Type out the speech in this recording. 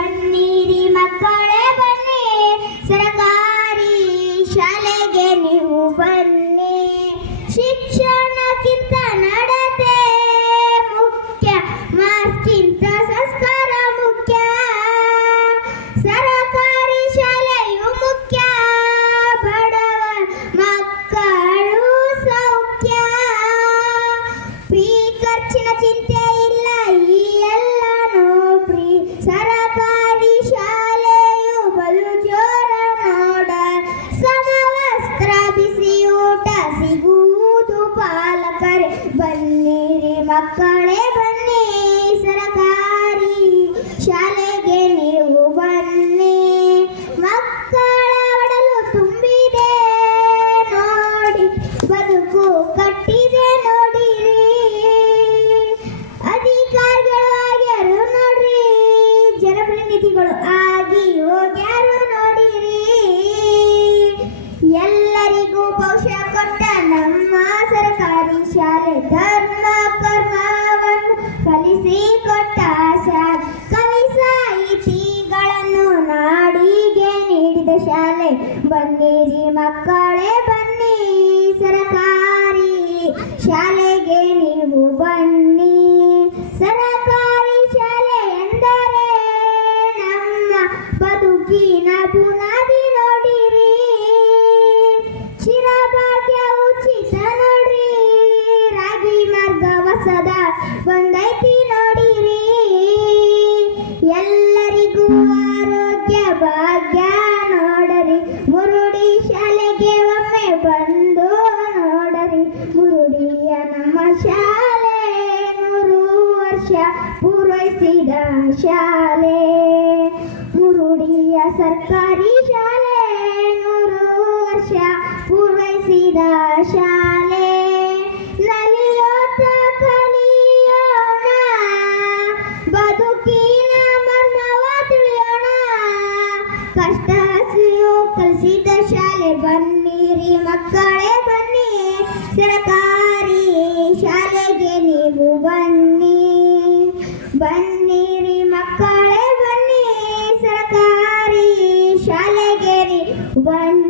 Ай, ಶಾಲೆ ಧರ್ಮ ಕರ್ಮವನ್ನು ಕಲಿಸಿ ಕೊಟ್ಟ ಶಾಲೆ. ಕವಿ ಸಾಹಿತಿಗಳನ್ನು ನಾಡಿಗೆ ನೀಡಿದ ಶಾಲೆ. ಬನ್ನಿರಿ ಮಕ್ಕಳೇ ಬನ್ನಿ ಬಂದೈತಿ ನೋಡಿರಿ. ಎಲ್ಲರಿಗೂ ಆರೋಗ್ಯ, ಭಾಗ್ಯ ನೋಡರಿ. ಮುರುಡಿ ಶಾಲೆಗೆ ಒಮ್ಮೆ ಬಂದು ನೋಡರಿ. ಮುರುಡಿಯ ನಮ್ಮ ಶಾಲೆ ನೂರು ವರ್ಷ ಪೂರೈಸಿದ ಶಾಲೆ. ಮುರುಡಿಯ ಸರ್ಕಾರಿ ಶಾಲೆ ನೂರು ವರ್ಷ ಪೂರೈಸಿದ ಶಾಲೆ. ಬದುಕಿನ ಮರ್ಮವ ತಿಳಿಯೋಣ. ಕಷ್ಟ ಹಸಿಯು ಕಲಿಸಿದ ಶಾಲೆ ಬನ್ನಿರಿ ಮಕ್ಕಳೇ ಬನ್ನಿ. ಸರಕಾರಿ ಶಾಲೆಗೆ ನೀವು ಬನ್ನಿ. ಬನ್ನಿರಿ ಮಕ್ಕಳೇ ಬನ್ನಿ. ಸರಕಾರಿ ಶಾಲೆಗೆ ನೀವು ಬನ್ನಿ.